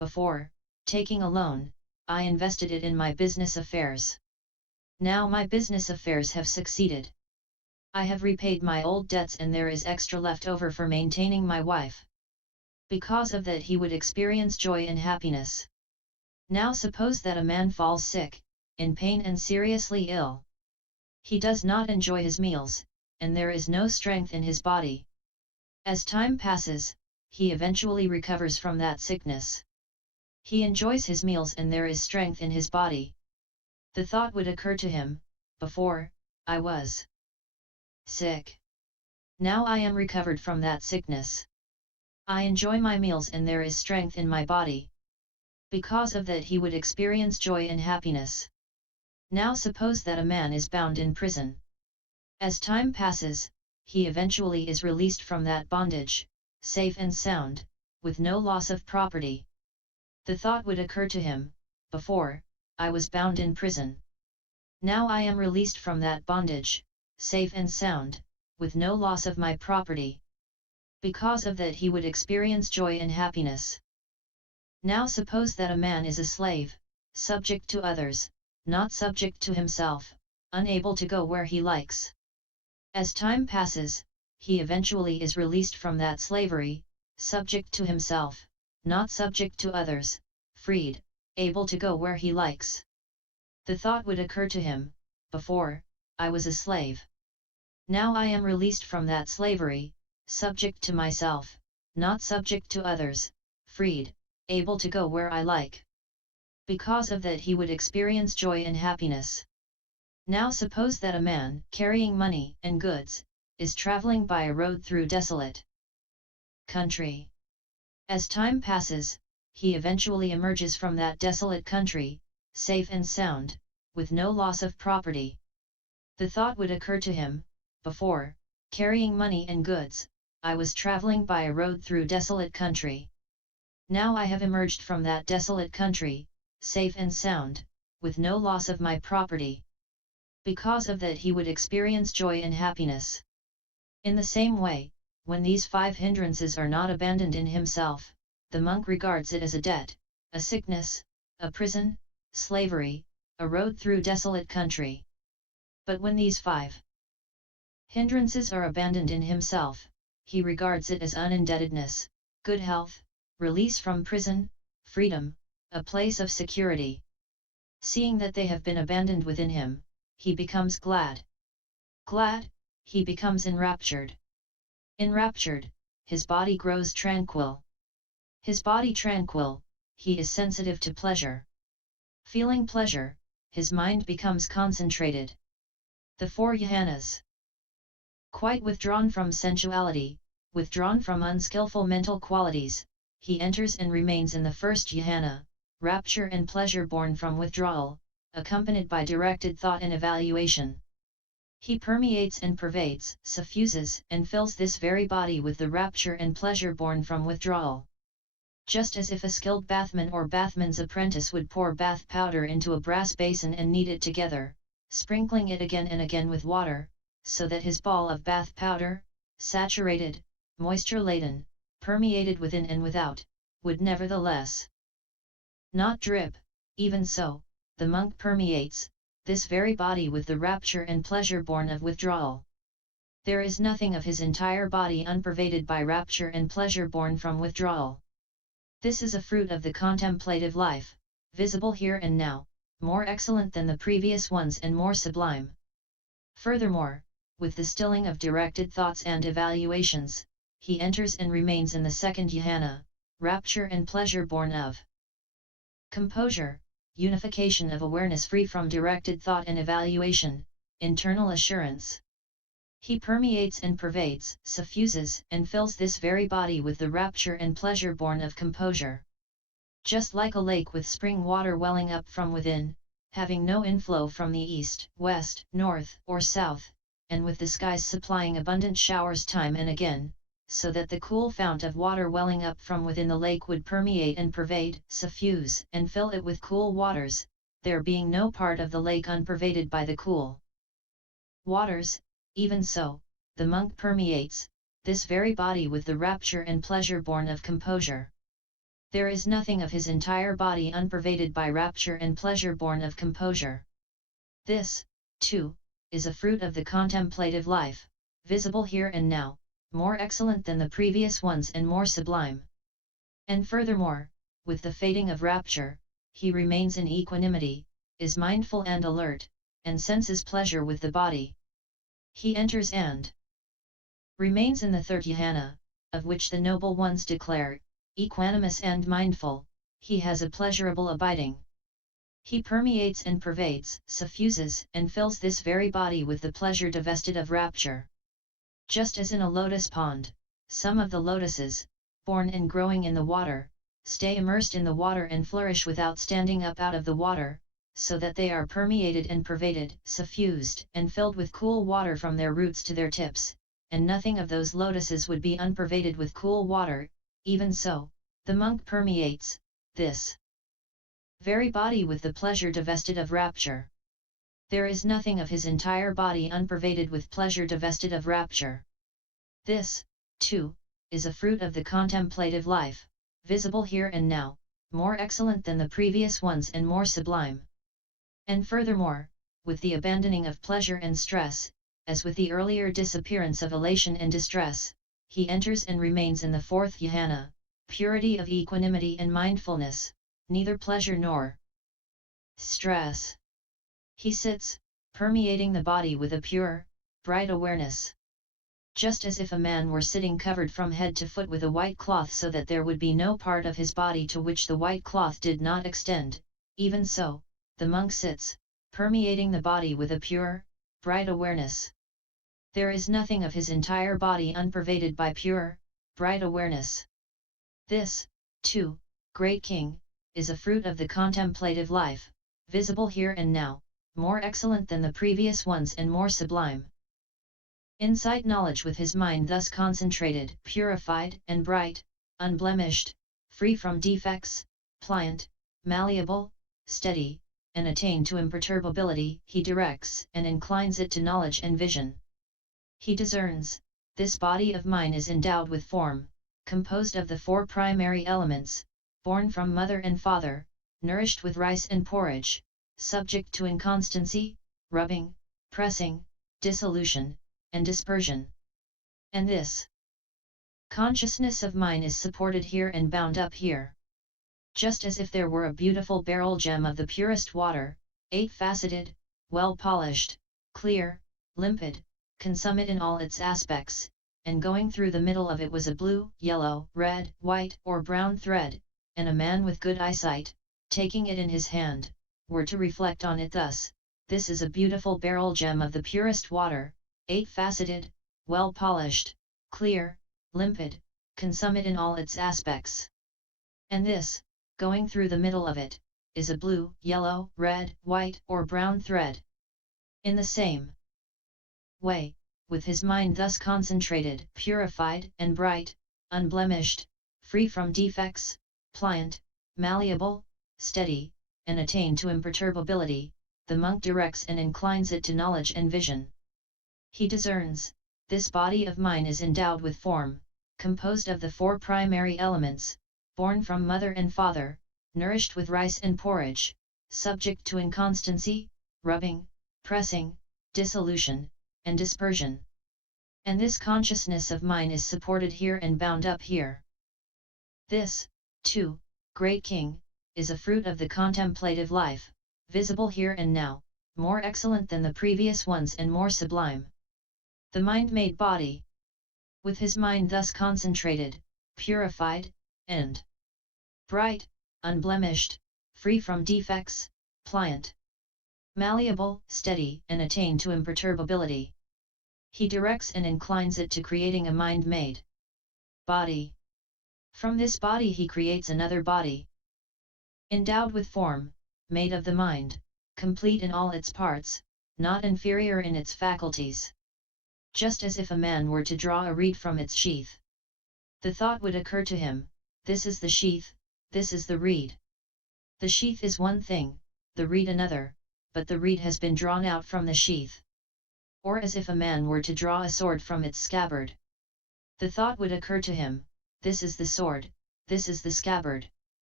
Before, taking a loan, I invested it in my business affairs. Now my business affairs have succeeded. I have repaid my old debts and there is extra left over for maintaining my wife. Because of that he would experience joy and happiness. Now suppose that a man falls sick, in pain and seriously ill. He does not enjoy his meals, and there is no strength in his body. As time passes, he eventually recovers from that sickness. He enjoys his meals and there is strength in his body. The thought would occur to him, before, I was sick. Now I am recovered from that sickness. I enjoy my meals and there is strength in my body. Because of that he would experience joy and happiness. Now suppose that a man is bound in prison. As time passes, he eventually is released from that bondage, safe and sound, with no loss of property. The thought would occur to him, before, I was bound in prison. Now I am released from that bondage, safe and sound, with no loss of my property. Because of that he would experience joy and happiness. Now suppose that a man is a slave, subject to others, not subject to himself, unable to go where he likes. As time passes, he eventually is released from that slavery, subject to himself, not subject to others, freed, able to go where he likes. The thought would occur to him, before, I was a slave. Now I am released from that slavery, subject to myself, not subject to others, freed, able to go where I like. Because of that he would experience joy and happiness. Now suppose that a man, carrying money and goods, is traveling by a road through desolate country. As time passes, he eventually emerges from that desolate country, safe and sound, with no loss of property. The thought would occur to him, before, carrying money and goods, I was traveling by a road through desolate country. Now I have emerged from that desolate country, safe and sound, with no loss of my property. Because of that he would experience joy and happiness. In the same way, when these 5 hindrances are not abandoned in himself, the monk regards it as a debt, a sickness, a prison, slavery, a road through desolate country. But when these 5 hindrances are abandoned in himself, he regards it as unindebtedness, good health, release from prison, freedom, a place of security. Seeing that they have been abandoned within him, he becomes glad. Glad, he becomes enraptured. Enraptured, his body grows tranquil. His body tranquil, he is sensitive to pleasure. Feeling pleasure, his mind becomes concentrated. The 4 jhanas. Quite withdrawn from sensuality, withdrawn from unskillful mental qualities, he enters and remains in the first jhana, rapture and pleasure born from withdrawal, accompanied by directed thought and evaluation. He permeates and pervades, suffuses and fills this very body with the rapture and pleasure born from withdrawal. Just as if a skilled bathman or bathman's apprentice would pour bath powder into a brass basin and knead it together, sprinkling it again and again with water, so that his ball of bath powder, saturated, moisture-laden, permeated within and without, would nevertheless not drip. Even so, the monk permeates this very body with the rapture and pleasure born of withdrawal. There is nothing of his entire body unpervaded by rapture and pleasure born from withdrawal. This is a fruit of the contemplative life, visible here and now, more excellent than the previous ones and more sublime. Furthermore, with the stilling of directed thoughts and evaluations, he enters and remains in the second jhana, rapture and pleasure born of composure, unification of awareness free from directed thought and evaluation, internal assurance. He permeates and pervades, suffuses and fills this very body with the rapture and pleasure born of composure. Just like a lake with spring water welling up from within, having no inflow from the east, west, north, or south, and with the skies supplying abundant showers time and again, so that the cool fount of water welling up from within the lake would permeate and pervade, suffuse and fill it with cool waters, there being no part of the lake unpervaded by the cool waters. Even so, the monk permeates this very body with the rapture and pleasure born of composure. There is nothing of his entire body unpervaded by rapture and pleasure born of composure. This, too, is a fruit of the contemplative life, visible here and now, more excellent than the previous ones and more sublime. And furthermore, with the fading of rapture, he remains in equanimity, is mindful and alert, and senses pleasure with the body. He enters and remains in the third jhana, of which the noble ones declare, equanimous and mindful, he has a pleasurable abiding. He permeates and pervades, suffuses and fills this very body with the pleasure divested of rapture. Just as in a lotus pond, some of the lotuses, born and growing in the water, stay immersed in the water and flourish without standing up out of the water, so that they are permeated and pervaded, suffused and filled with cool water from their roots to their tips, and nothing of those lotuses would be unpervaded with cool water. Even so, the monk permeates this very body with the pleasure divested of rapture. There is nothing of his entire body unpervaded with pleasure divested of rapture. This, too, is a fruit of the contemplative life, visible here and now, more excellent than the previous ones and more sublime. And furthermore, with the abandoning of pleasure and stress, as with the earlier disappearance of elation and distress, he enters and remains in the fourth jhana, purity of equanimity and mindfulness, neither pleasure nor stress. He sits, permeating the body with a pure, bright awareness. Just as if a man were sitting covered from head to foot with a white cloth so that there would be no part of his body to which the white cloth did not extend, even so, the monk sits, permeating the body with a pure, bright awareness. There is nothing of his entire body unpervaded by pure, bright awareness. This, too, great king, is a fruit of the contemplative life, visible here and now, more excellent than the previous ones and more sublime. Insight knowledge with his mind thus concentrated, purified and bright, unblemished, free from defects, pliant, malleable, steady, and attained to imperturbability, he directs and inclines it to knowledge and vision. He discerns, this body of mine is endowed with form, composed of the four primary elements, born from mother and father, nourished with rice and porridge, subject to inconstancy, rubbing, pressing, dissolution, and dispersion. And this consciousness of mine is supported here and bound up here. Just as if there were a beautiful beryl gem of the purest water, 8-faceted, well polished, clear, limpid, consummate in all its aspects, and going through the middle of it was a blue, yellow, red, white or brown thread, and a man with good eyesight, taking it in his hand, were to reflect on it thus, this is a beautiful beryl gem of the purest water, 8-faceted, well polished, clear, limpid, consummate in all its aspects. And this, going through the middle of it, is a blue, yellow, red, white or brown thread. In the same way, with his mind thus concentrated, purified and bright, unblemished, free from defects, pliant, malleable, steady, and attained to imperturbability, the monk directs and inclines it to knowledge and vision. He discerns, this body of mine is endowed with form, composed of the four primary elements, born from mother and father, nourished with rice and porridge, subject to inconstancy, rubbing, pressing, dissolution, and dispersion. And this consciousness of mine is supported here and bound up here. This, too, great king, is a fruit of the contemplative life, visible here and now, more excellent than the previous ones and more sublime. The mind-made body, with his mind thus concentrated, purified, and bright, unblemished, free from defects, pliant, malleable, steady, and attained to imperturbability. He directs and inclines it to creating a mind-made body. From this body he creates another body, endowed with form, made of the mind, complete in all its parts, not inferior in its faculties. Just as if a man were to draw a reed from its sheath, the thought would occur to him, this is the sheath, this is the reed. The sheath is one thing, the reed another, but the reed has been drawn out from the sheath. Or as if a man were to draw a sword from its scabbard. The thought would occur to him, this is the sword, this is the scabbard.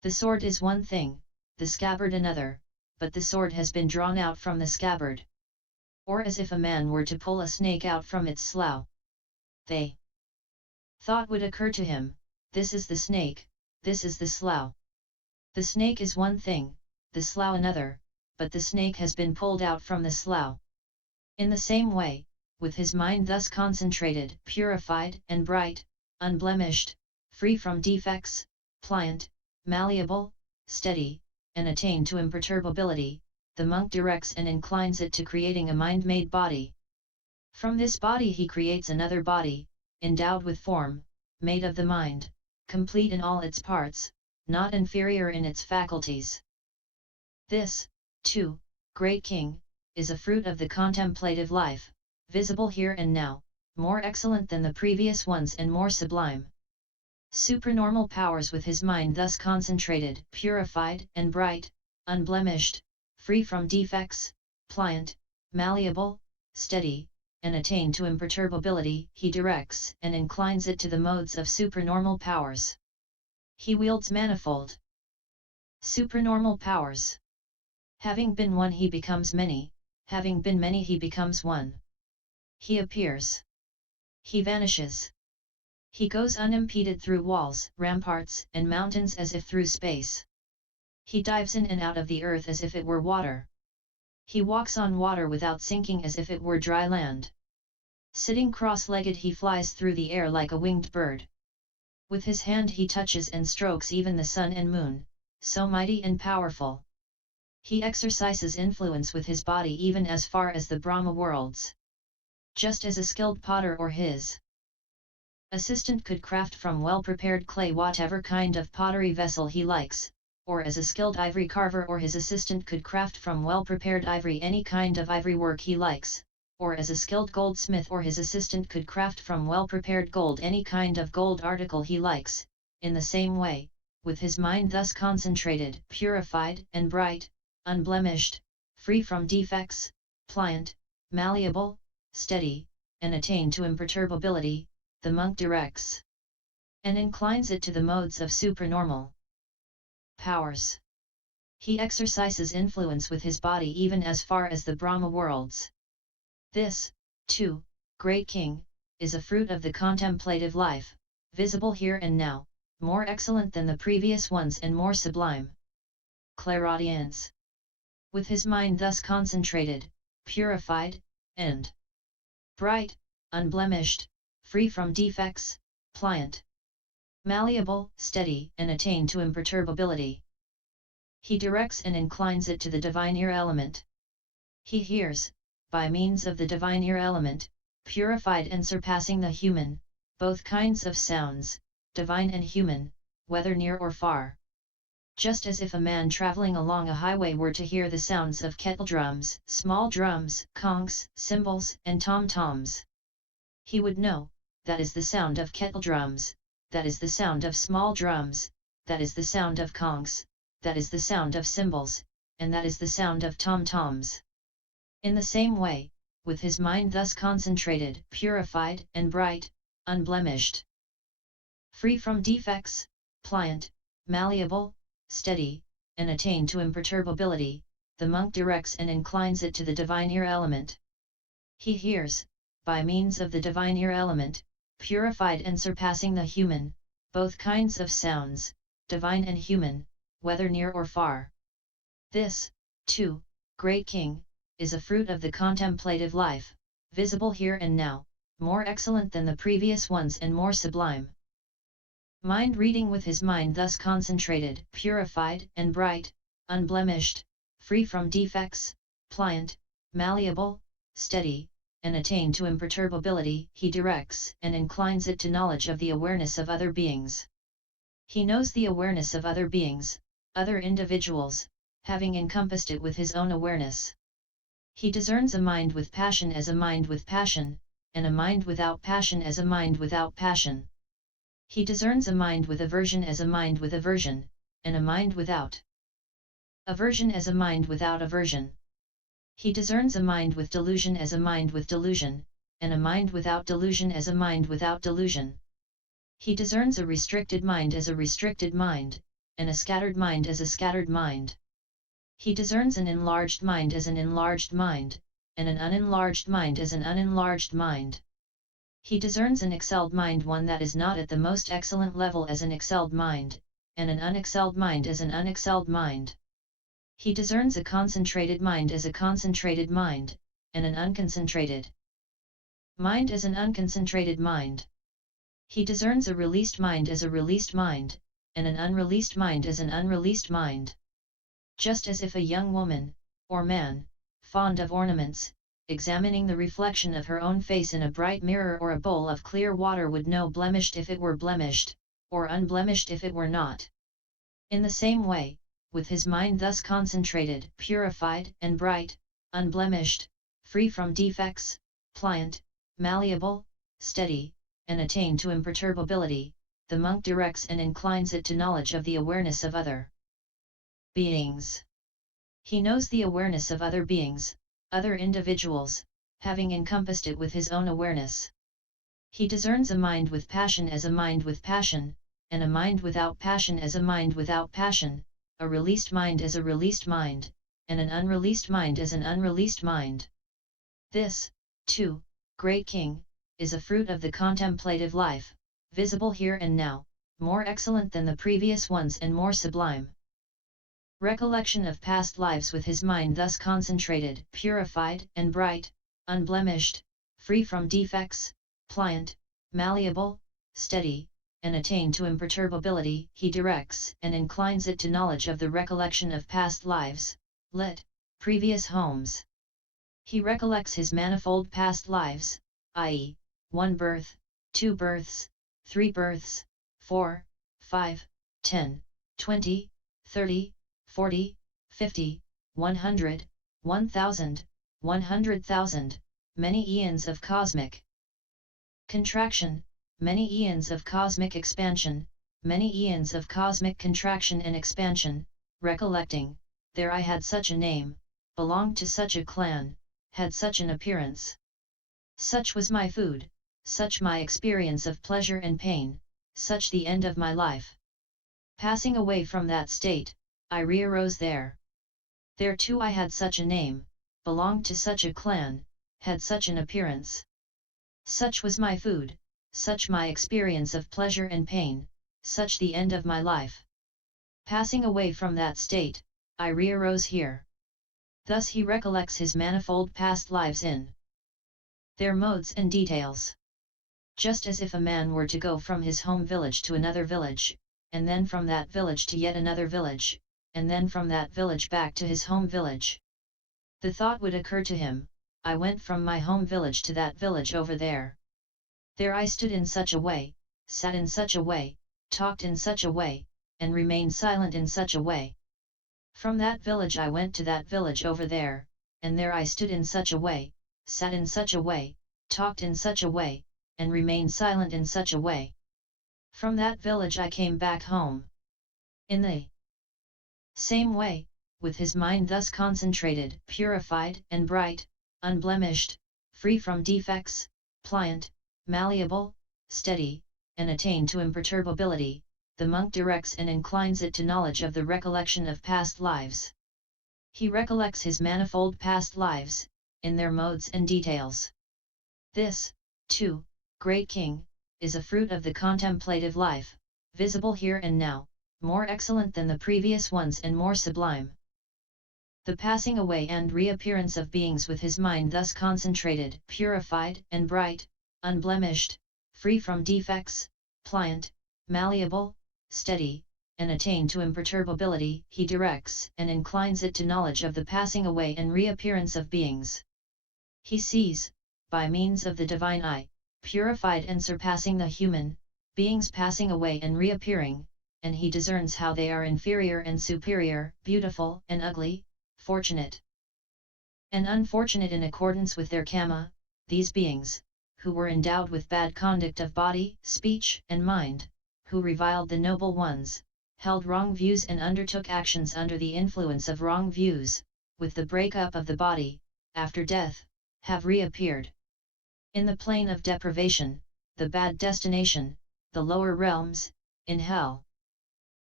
The sword is one thing, the scabbard another, but the sword has been drawn out from the scabbard. Or as if a man were to pull a snake out from its slough. The thought would occur to him, this is the snake, this is the slough. The snake is one thing, the slough another, but the snake has been pulled out from the slough. In the same way, with his mind thus concentrated, purified and bright, unblemished, free from defects, pliant, malleable, steady, and attained to imperturbability, the monk directs and inclines it to creating a mind-made body. From this body he creates another body, endowed with form, made of the mind, complete in all its parts, not inferior in its faculties. This, too, great king, is a fruit of the contemplative life, visible here and now, more excellent than the previous ones and more sublime. Supernormal powers with his mind thus concentrated, purified and bright, unblemished, free from defects, pliant, malleable, steady, and attained to imperturbability, he directs and inclines it to the modes of supernormal powers. He wields manifold supernormal powers. Having been one he becomes many, having been many he becomes one. He appears. He vanishes. He goes unimpeded through walls, ramparts, and mountains as if through space. He dives in and out of the earth as if it were water. He walks on water without sinking as if it were dry land. Sitting cross-legged he flies through the air like a winged bird. With his hand he touches and strokes even the sun and moon, so mighty and powerful. He exercises influence with his body even as far as the Brahma worlds. Just as a skilled potter or his assistant could craft from well-prepared clay whatever kind of pottery vessel he likes, or as a skilled ivory carver or his assistant could craft from well-prepared ivory any kind of ivory work he likes, or as a skilled goldsmith or his assistant could craft from well-prepared gold any kind of gold article he likes, in the same way, with his mind thus concentrated, purified and bright, unblemished, free from defects, pliant, malleable, steady, and attained to imperturbability, the monk directs and inclines it to the modes of supernormal powers. He exercises influence with his body even as far as the Brahma worlds. This, too, great king, is a fruit of the contemplative life, visible here and now, more excellent than the previous ones and more sublime. Clairaudience. With his mind thus concentrated, purified, and bright, unblemished, free from defects, pliant, malleable, steady, and attained to imperturbability. He directs and inclines it to the divine ear element. He hears, by means of the divine ear element, purified and surpassing the human, both kinds of sounds, divine and human, whether near or far. Just as if a man traveling along a highway were to hear the sounds of kettledrums, small drums, conchs, cymbals, and tom-toms. He would know, that is the sound of kettledrums, that is the sound of small drums, that is the sound of conchs, that is the sound of cymbals, and that is the sound of tom-toms. In the same way, with his mind thus concentrated, purified and bright, unblemished, free from defects, pliant, malleable, steady, and attained to imperturbability, the monk directs and inclines it to the divine ear element. He hears, by means of the divine ear element, purified and surpassing the human, both kinds of sounds, divine and human, whether near or far. This, too, great king, is a fruit of the contemplative life, visible here and now, more excellent than the previous ones and more sublime. Mind reading with his mind thus concentrated, purified and bright, unblemished, free from defects, pliant, malleable, steady, and attained to imperturbability, he directs and inclines it to knowledge of the awareness of other beings. He knows the awareness of other beings, other individuals, having encompassed it with his own awareness. He discerns a mind with passion as a mind with passion, and a mind without passion as a mind without passion. He discerns a mind with aversion as a mind with aversion, and a mind without aversion as a mind without aversion. He discerns a mind with delusion as a mind with delusion, and a mind without delusion as a mind without delusion. He discerns a restricted mind as a restricted mind, and a scattered mind as a scattered mind. He discerns an enlarged mind as an enlarged mind, and an unenlarged mind as an unenlarged mind. He discerns an excelled mind, one that is not at the most excellent level, as an excelled mind, and an unexcelled mind as an unexcelled mind. He discerns a concentrated mind as a concentrated mind, and an unconcentrated mind as an unconcentrated mind. He discerns a released mind as a released mind, and an unreleased mind as an unreleased mind. Just as if a young woman, or man, fond of ornaments, examining the reflection of her own face in a bright mirror or a bowl of clear water, would know blemished if it were blemished, or unblemished if it were not. In the same way, with his mind thus concentrated, purified and bright, unblemished, free from defects, pliant, malleable, steady, and attained to imperturbability, the monk directs and inclines it to knowledge of the awareness of other beings. He knows the awareness of other beings, other individuals, having encompassed it with his own awareness. He discerns a mind with passion as a mind with passion, and a mind without passion as a mind without passion, a released mind as a released mind, and an unreleased mind as an unreleased mind. This, too, great king, is a fruit of the contemplative life, visible here and now, more excellent than the previous ones and more sublime. Recollection of past lives with his mind thus concentrated, purified and bright, unblemished, free from defects, pliant, malleable, steady, and attained to imperturbability, he directs and inclines it to knowledge of the recollection of past lives, lit. Previous homes. He recollects his manifold past lives, i.e., 1 birth, 2 births, 3 births, 4, 5, 10, 20, 30, 40, 50, 100, 1000, 100,000, many eons of cosmic contraction, many eons of cosmic expansion, many eons of cosmic contraction and expansion, recollecting, there I had such a name, belonged to such a clan, had such an appearance. Such was my food, such my experience of pleasure and pain, such the end of my life. Passing away from that state, I re-arose there. There too I had such a name, belonged to such a clan, had such an appearance. Such was my food, such my experience of pleasure and pain, such the end of my life. Passing away from that state, I re-arose here. Thus he recollects his manifold past lives in their modes and details. Just as if a man were to go from his home village to another village, and then from that village to yet another village, and then from that village back to his home village. The thought would occur to him, I went from my home village to that village over there. There I stood in such a way, sat in such a way, talked in such a way, and remained silent in such a way. From that village I went to that village over there, and there I stood in such a way, sat in such a way, talked in such a way, and remained silent in such a way. From that village I came back home. In the same way, with his mind thus concentrated, purified and bright, unblemished, free from defects, pliant, malleable, steady, and attained to imperturbability, the monk directs and inclines it to knowledge of the recollection of past lives. He recollects his manifold past lives, in their modes and details. This, too, great king, is a fruit of the contemplative life, visible here and now, more excellent than the previous ones and more sublime. The passing away and reappearance of beings with his mind thus concentrated, purified and bright, unblemished, free from defects, pliant, malleable, steady, and attained to imperturbability, he directs and inclines it to knowledge of the passing away and reappearance of beings. He sees, by means of the divine eye, purified and surpassing the human, beings passing away and reappearing, and he discerns how they are inferior and superior, beautiful and ugly, fortunate and unfortunate in accordance with their karma, these beings, who were endowed with bad conduct of body, speech and mind, who reviled the noble ones, held wrong views and undertook actions under the influence of wrong views, with the break-up of the body, after death, have reappeared in the plane of deprivation, the bad destination, the lower realms, in hell.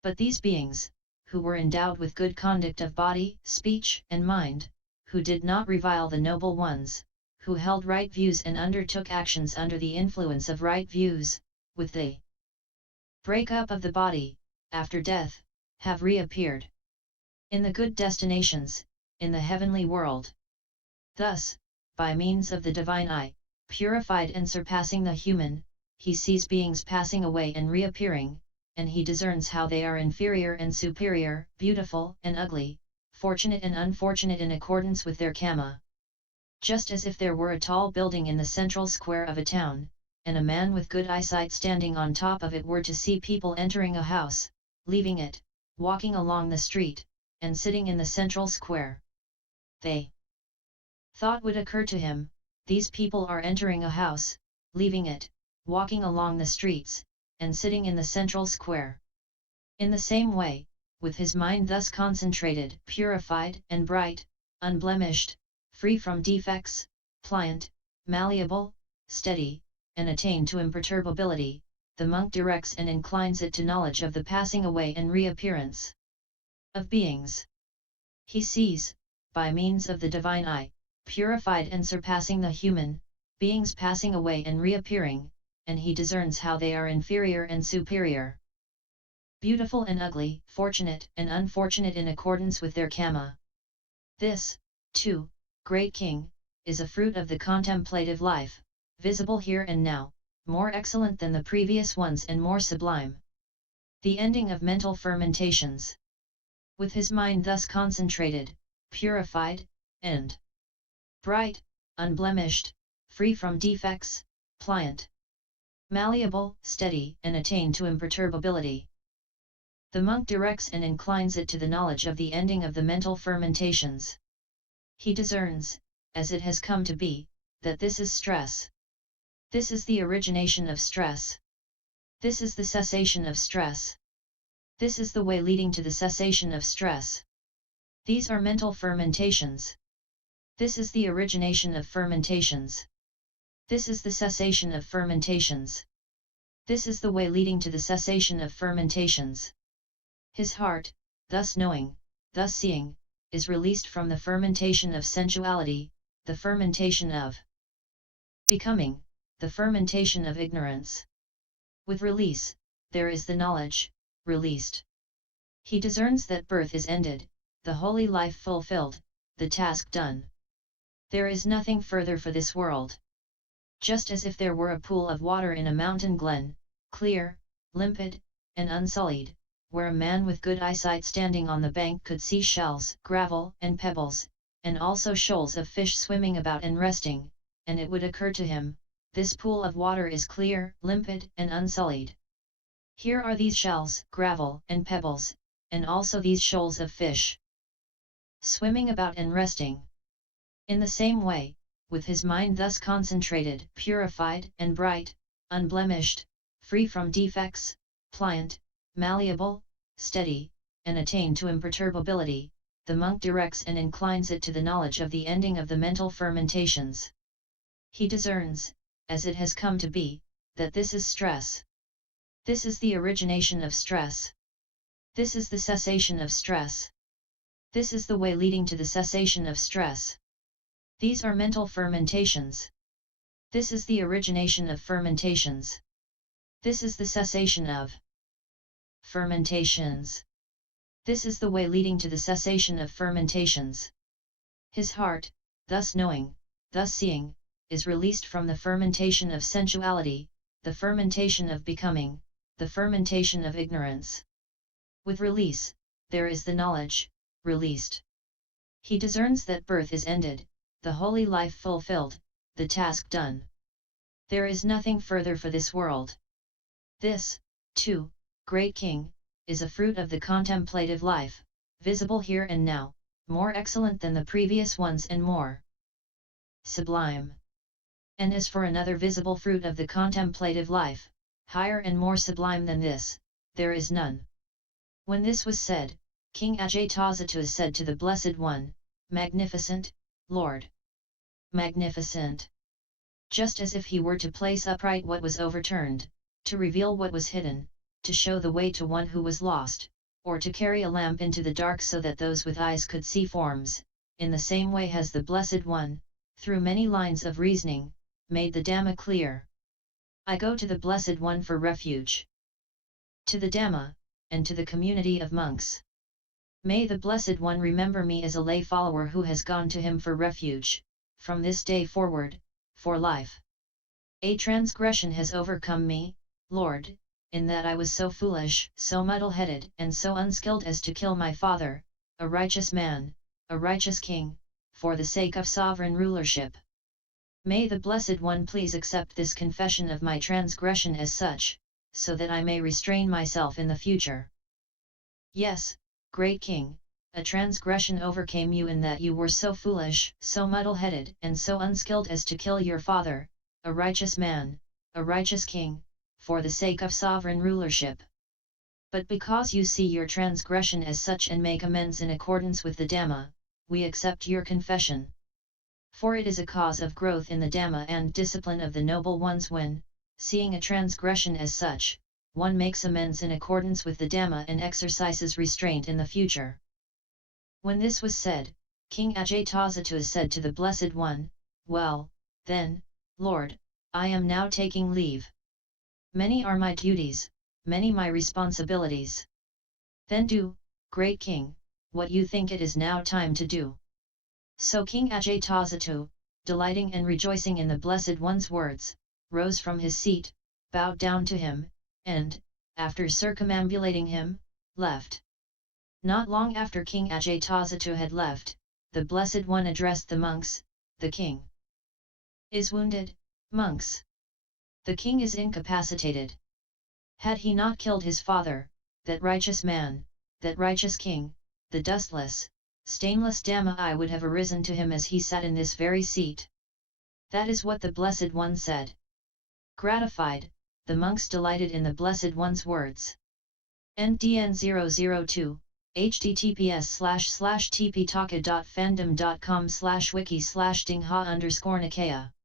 But these beings, who were endowed with good conduct of body, speech, and mind, who did not revile the noble ones, who held right views and undertook actions under the influence of right views, with the break-up of the body, after death, have reappeared in the good destinations, in the heavenly world. Thus, by means of the divine eye, purified and surpassing the human, he sees beings passing away and reappearing, and he discerns how they are inferior and superior, beautiful and ugly, fortunate and unfortunate in accordance with their karma. Just as if there were a tall building in the central square of a town, and a man with good eyesight standing on top of it were to see people entering a house, leaving it, walking along the street, and sitting in the central square. The thought would occur to him, these people are entering a house, leaving it, walking along the streets, and sitting in the central square. In the same way, with his mind thus concentrated, purified and bright, unblemished, free from defects, pliant, malleable, steady, and attained to imperturbability, the monk directs and inclines it to knowledge of the passing away and reappearance of beings. He sees, by means of the divine eye, purified and surpassing the human, beings passing away and reappearing, and he discerns how they are inferior and superior, beautiful and ugly, fortunate and unfortunate in accordance with their karma. This, too, great king, is a fruit of the contemplative life, visible here and now, more excellent than the previous ones and more sublime. The ending of mental fermentations. With his mind thus concentrated, purified, and bright, unblemished, free from defects, pliant, malleable, steady, and attained to imperturbability, the monk directs and inclines it to the knowledge of the ending of the mental fermentations. He discerns, as it has come to be, that this is stress. This is the origination of stress. This is the cessation of stress. This is the way leading to the cessation of stress. These are mental fermentations. This is the origination of fermentations. This is the cessation of fermentations. This is the way leading to the cessation of fermentations. His heart, thus knowing, thus seeing, is released from the fermentation of sensuality, the fermentation of becoming, the fermentation of ignorance. With release, there is the knowledge, released. He discerns that birth is ended, the holy life fulfilled, the task done. There is nothing further for this world. Just as if there were a pool of water in a mountain glen, clear, limpid, and unsullied, where a man with good eyesight standing on the bank could see shells, gravel, and pebbles, and also shoals of fish swimming about and resting, and it would occur to him, this pool of water is clear, limpid, and unsullied. Here are these shells, gravel, and pebbles, and also these shoals of fish swimming about and resting. In the same way, with his mind thus concentrated, purified, and bright, unblemished, free from defects, pliant, malleable, steady, and attained to imperturbability, the monk directs and inclines it to the knowledge of the ending of the mental fermentations. He discerns, as it has come to be, that this is stress. This is the origination of stress. This is the cessation of stress. This is the way leading to the cessation of stress. These are mental fermentations. This is the origination of fermentations. This is the cessation of fermentations. This is the way leading to the cessation of fermentations. His heart, thus knowing, thus seeing, is released from the fermentation of sensuality, the fermentation of becoming, the fermentation of ignorance. With release, there is the knowledge, released. He discerns that birth is ended, the holy life fulfilled, the task done. There is nothing further for this world. This, too, great king, is a fruit of the contemplative life, visible here and now, more excellent than the previous ones and more sublime. And as for another visible fruit of the contemplative life, higher and more sublime than this, there is none. When this was said, King Ajatasattu said to the Blessed One, Magnificent, Lord! Magnificent! Just as if he were to place upright what was overturned, to reveal what was hidden, to show the way to one who was lost, or to carry a lamp into the dark so that those with eyes could see forms, in the same way has the Blessed One, through many lines of reasoning, made the Dhamma clear. I go to the Blessed One for refuge. To the Dhamma, and to the community of monks. May the Blessed One remember me as a lay follower who has gone to him for refuge, from this day forward, for life. A transgression has overcome me, Lord, in that I was so foolish, so muddle-headed and so unskilled as to kill my father, a righteous man, a righteous king, for the sake of sovereign rulership. May the Blessed One please accept this confession of my transgression as such, so that I may restrain myself in the future. Yes, great king, a transgression overcame you in that you were so foolish, so muddle-headed and so unskilled as to kill your father, a righteous man, a righteous king, for the sake of sovereign rulership. But because you see your transgression as such and make amends in accordance with the Dhamma, we accept your confession. For it is a cause of growth in the Dhamma and discipline of the noble ones when, seeing a transgression as such, one makes amends in accordance with the Dhamma and exercises restraint in the future. When this was said, King Ajatasattu said to the Blessed One, "Well, then, Lord, I am now taking leave. Many are my duties, many my responsibilities. Then do, great king, what you think it is now time to do." So King Ajatasattu, delighting and rejoicing in the Blessed One's words, rose from his seat, bowed down to him, and, after circumambulating him, left. Not long after King Ajatasattu had left, the Blessed One addressed the monks, "The king is wounded, monks. The king is incapacitated. Had he not killed his father, that righteous man, that righteous king, the dustless, stainless Dhamma, I would have arisen to him as he sat in this very seat." That is what the Blessed One said. Gratified, the monks delighted in the Blessed One's words. NDN 002, https://tptaka.fandom.com/wiki/Digha_Nikaya